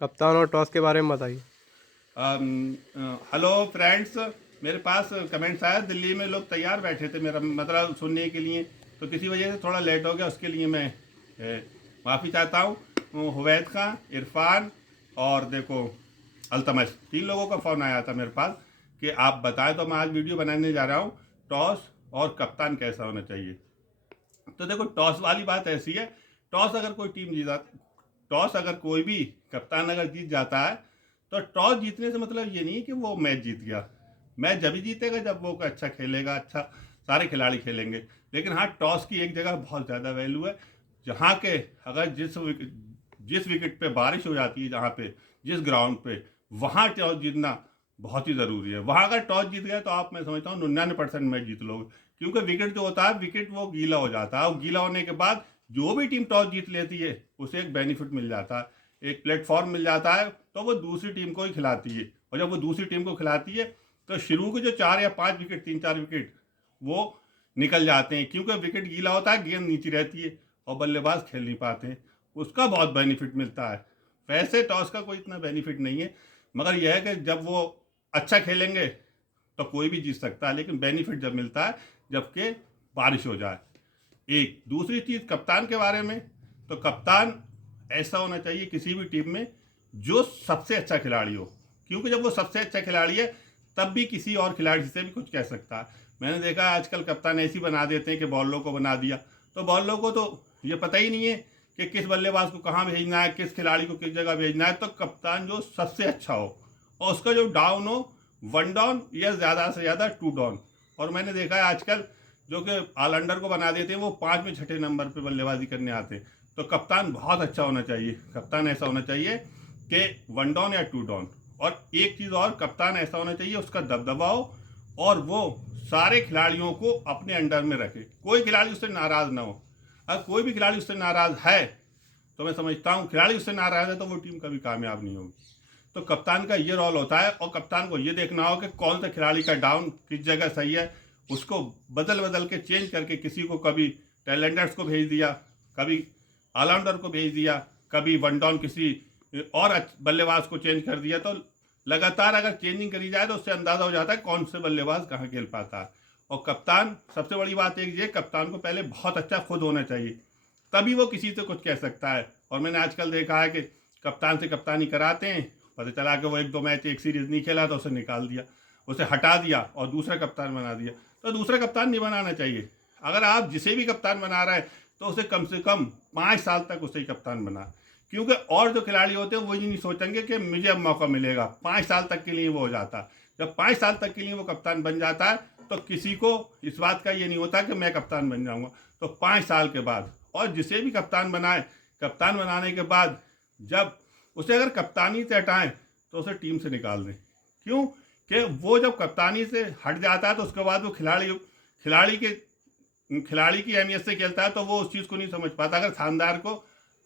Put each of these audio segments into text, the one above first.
कप्तान और टॉस के बारे में बताइए। हेलो फ्रेंड्स, मेरे पास कमेंट्स आया। दिल्ली में लोग तैयार बैठे थे मेरा मतलब सुनने के लिए, तो किसी वजह से थोड़ा लेट हो गया। उसके लिए मैं माफ़ी चाहता हूँ। हुवैद खां, इरफान और देखो अल्तमश, 3 लोगों का फ़ोन आया था मेरे पास कि आप बताएं। तो मैं आज वीडियो बनाने जा रहा हूँ, टॉस और कप्तान कैसा होना चाहिए। तो देखो, टॉस वाली बात ऐसी है, टॉस अगर कोई टीम जीता, टॉस अगर कोई भी कप्तान अगर जीत जाता है, तो टॉस जीतने से मतलब ये नहीं कि वो मैच जीत गया। मैच जब ही जीतेगा जब वो अच्छा खेलेगा, अच्छा सारे खिलाड़ी खेलेंगे। लेकिन हाँ, टॉस की एक जगह बहुत ज़्यादा वैल्यू है, जहाँ के अगर जिस विकेट पे बारिश हो जाती है, जहाँ पे जिस ग्राउंड पे, वहाँ टॉस जीतना बहुत ही ज़रूरी है। वहाँ अगर टॉस जीत गए तो आप, मैं समझता हूँ, 99% मैच जीत लोगे। क्योंकि विकेट जो होता है, विकेट वो गीला हो जाता है, और गीला होने के बाद जो भी टीम टॉस जीत लेती है उसे एक बेनिफिट मिल जाता है, एक प्लेटफॉर्म मिल जाता है, तो वो दूसरी टीम को ही खिलाती है। और जब वो दूसरी टीम को खिलाती है तो शुरू के जो 4 या 5 विकेट, 3-4 विकेट वो निकल जाते हैं, क्योंकि विकेट गीला होता है, गेंद नीचे रहती है और बल्लेबाज खेल नहीं पाते हैं। उसका बहुत बेनिफिट मिलता है। वैसे टॉस का कोई इतना बेनिफिट नहीं है, मगर यह है कि जब वो अच्छा खेलेंगे तो कोई भी जीत सकता है। लेकिन बेनिफिट जब मिलता है जबकि बारिश हो जाए। एक दूसरी चीज़ कप्तान के बारे में, तो कप्तान ऐसा होना चाहिए किसी भी टीम में जो सबसे अच्छा खिलाड़ी हो। क्योंकि जब वो सबसे अच्छा खिलाड़ी है तब भी किसी और खिलाड़ी से भी कुछ कह सकता है। मैंने देखा है आजकल कप्तान ऐसी बना देते हैं कि बॉलरों को बना दिया, तो बॉलरों को तो ये पता ही नहीं है कि किस बल्लेबाज को कहाँ भेजना है, किस खिलाड़ी को किस जगह भेजना है। तो कप्तान जो सबसे अच्छा हो और उसका जो डाउन हो 1 डाउन या ज़्यादा से ज़्यादा 2 डाउन। और मैंने देखा है आजकल जो कि ऑलराउंडर को बना देते हैं, वो 5वें 6ठे नंबर पे बल्लेबाजी करने आते हैं। तो कप्तान बहुत अच्छा होना चाहिए। कप्तान ऐसा होना चाहिए कि 1 डाउन या 2 डाउन। और एक चीज़ और, कप्तान ऐसा होना चाहिए उसका दबदबा हो और वो सारे खिलाड़ियों को अपने अंडर में रखे, कोई खिलाड़ी उससे नाराज़ ना हो। अगर कोई भी खिलाड़ी उससे नाराज़ है तो मैं समझता हूँ, खिलाड़ी उससे नाराज़ है तो वो टीम कभी कामयाब नहीं होगी। तो कप्तान का ये रोल होता है, और कप्तान को ये देखना हो कि कौन सा खिलाड़ी का डाउन किस जगह सही है, उसको बदल बदल के चेंज करके, किसी को कभी टैलेंडर्स को भेज दिया, कभी ऑलराउंडर को भेज दिया, कभी 1 डाउन किसी और बल्लेबाज को चेंज कर दिया। तो लगातार अगर चेंजिंग करी जाए तो उससे अंदाज़ा हो जाता है कौन से बल्लेबाज कहाँ खेल पाता है। और कप्तान, सबसे बड़ी बात एक ये, कप्तान को पहले बहुत अच्छा खुद होना चाहिए, तभी वो किसी से कुछ कह सकता है। और मैंने आजकल देखा है कि कप्तान से कप्तानी कराते हैं, पता चला कि वो 1-2 मैच एक सीरीज नहीं खेला तो उसे निकाल दिया, उसे हटा दिया और दूसरा कप्तान बना दिया। तो दूसरा कप्तान नहीं बनाना चाहिए। अगर आप जिसे भी कप्तान बना रहे हैं तो उसे कम से कम 5 साल तक उसे ही कप्तान बना। क्योंकि और जो खिलाड़ी होते हैं वो ये नहीं सोचेंगे कि मुझे अब मौका मिलेगा। 5 साल तक के लिए वो हो जाता। जब 5 साल तक के लिए वो कप्तान बन जाता है तो किसी को इस बात का ये नहीं होता कि मैं कप्तान बन जाऊंगा। तो 5 साल के बाद, और जिसे भी कप्तान बनाए, कप्तान बनाने के बाद जब उसे अगर कप्तानी से हटाएं तो उसे टीम से निकाल दें। क्यों? कि वो जब कप्तानी से हट जाता है तो उसके बाद वो खिलाड़ी के खिलाड़ी की अहमियत से खेलता है, तो वो उस चीज़ को नहीं समझ पाता। अगर थानदार को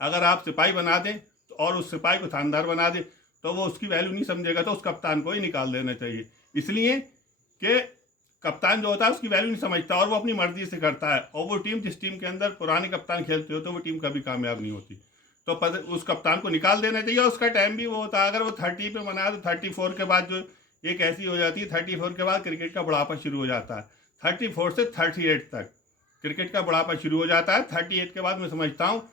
अगर आप सिपाही बना दें और उस सिपाही को थानदार बना दें तो वो उसकी वैल्यू नहीं समझेगा, तो उस कप्तान को ही निकाल देना चाहिए। इसलिए कि कप्तान जो होता है उसकी वैल्यू नहीं समझता और वो अपनी मर्जी से करता है, और वो टीम, जिस टीम के अंदर पुराने कप्तान खेलते होते, वो टीम कभी कामयाब नहीं होती। तो उस कप्तान को निकाल देना चाहिए। और उसका टाइम भी वो होता है, अगर वो 30 पे मना तो 34 के बाद जो एक ऐसी हो जाती है, 34 के बाद क्रिकेट का बुढ़ापा शुरू हो जाता है। 34 से 38 तक क्रिकेट का बुढ़ापा शुरू हो जाता है। 38 के बाद मैं समझता हूँ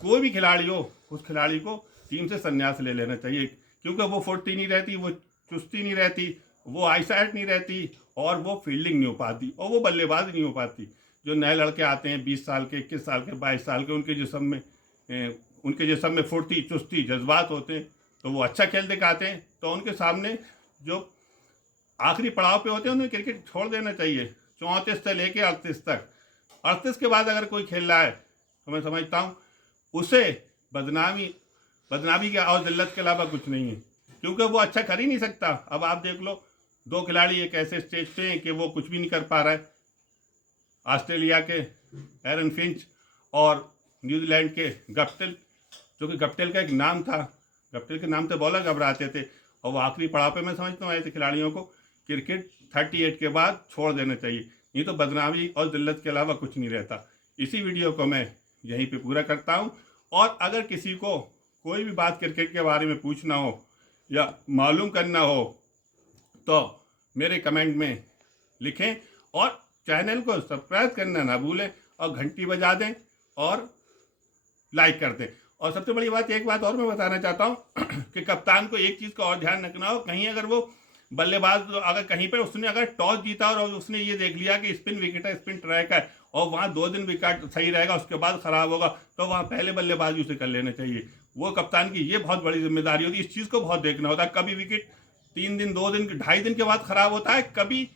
कोई भी खिलाड़ी हो, उस खिलाड़ी को टीम से संन्यास ले लेना चाहिए। क्योंकि वो फुर्ती नहीं रहती, वो चुस्ती नहीं रहती, वो आईसाइट नहीं रहती, और वो फील्डिंग नहीं हो पाती, और वो बल्लेबाज नहीं हो पाती। जो नए लड़के आते हैं 20 साल के, 21 साल के, 22 साल के, उनके जिसम में फुर्ती, चुस्ती, जज्बात होते हैं, तो वो अच्छा खेल दिखाते हैं। तो उनके सामने जो आखिरी पड़ाव पे होते हैं उन्हें क्रिकेट छोड़ देना चाहिए। 34 से लेके 38 तक। 38 के बाद अगर कोई खेल रहा है तो मैं समझता हूँ उसे बदनामी बदनामी के और जिल्लत के अलावा कुछ नहीं है, क्योंकि वो अच्छा कर ही नहीं सकता। अब आप देख लो, 2 खिलाड़ी एक ऐसे स्टेज पे हैं कि वो कुछ भी नहीं कर पा रहा है। ऑस्ट्रेलिया के एरन फिंच और न्यूजीलैंड के गप्टिल, जो कि गप्टिल का एक नाम था, गप्टिल के नाम से बॉलर घबराते थे, और वो आखिरी पड़ाव पे मैं समझता हूँ ऐसे खिलाड़ियों को क्रिकेट 38 के बाद छोड़ देना चाहिए। नहीं तो बदनामी और जिल्लत के अलावा कुछ नहीं रहता। इसी वीडियो को मैं यहीं पे पूरा करता हूँ। और अगर किसी को कोई भी बात क्रिकेट के बारे में पूछना हो या मालूम करना हो तो मेरे कमेंट में लिखें और चैनल को सब्सक्राइब करना ना भूलें और घंटी बजा दें और लाइक कर दें। और सबसे बड़ी बात, एक बात और मैं बताना चाहता हूँ कि कप्तान को एक चीज़ का और ध्यान रखना हो, कहीं अगर वो बल्लेबाज अगर कहीं पर उसने अगर टॉस जीता और उसने ये देख लिया कि स्पिन विकेट है, स्पिन ट्रैक है और वहाँ 2 दिन विकेट सही रहेगा उसके बाद खराब होगा, तो वहाँ पहले बल्लेबाजी उसे कर लेना चाहिए। वो कप्तान की ये बहुत बड़ी जिम्मेदारी होती है, इस चीज़ को बहुत देखना होता है। कभी विकेट 3 दिन 2 दिन 2.5 दिन के बाद खराब होता है, कभी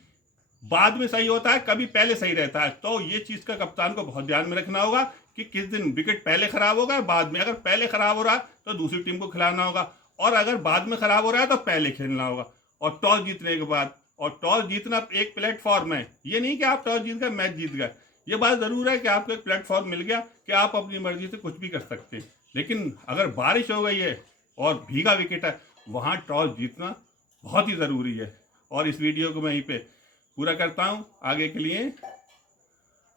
बाद में सही होता है, कभी पहले सही रहता है। तो ये चीज़ का कप्तान को बहुत ध्यान में रखना होगा कि किस दिन विकेट पहले खराब होगा, बाद में। अगर पहले खराब हो रहा है तो दूसरी टीम को खिलाना होगा और अगर बाद में खराब हो रहा है तो पहले खेलना होगा। और टॉस जीतने के बाद, और टॉस जीतना एक प्लेटफॉर्म है, ये नहीं कि आप टॉस जीत गए मैच जीत गए। ये बात ज़रूर है कि आपको एक प्लेटफॉर्म मिल गया कि आप अपनी मर्जी से कुछ भी कर सकते हैं, लेकिन अगर बारिश हो गई है और भीगा विकेट है, वहाँ टॉस जीतना बहुत ही ज़रूरी है। और इस वीडियो को मैं यहीं पे पूरा करता हूँ। आगे के लिए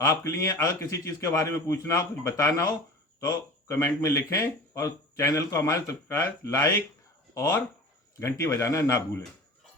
आपके लिए अगर किसी चीज़ के बारे में पूछना हो, कुछ बताना हो तो कमेंट में लिखें और चैनल को हमारे सब्सक्राइब, लाइक और घंटी बजाना ना भूलें।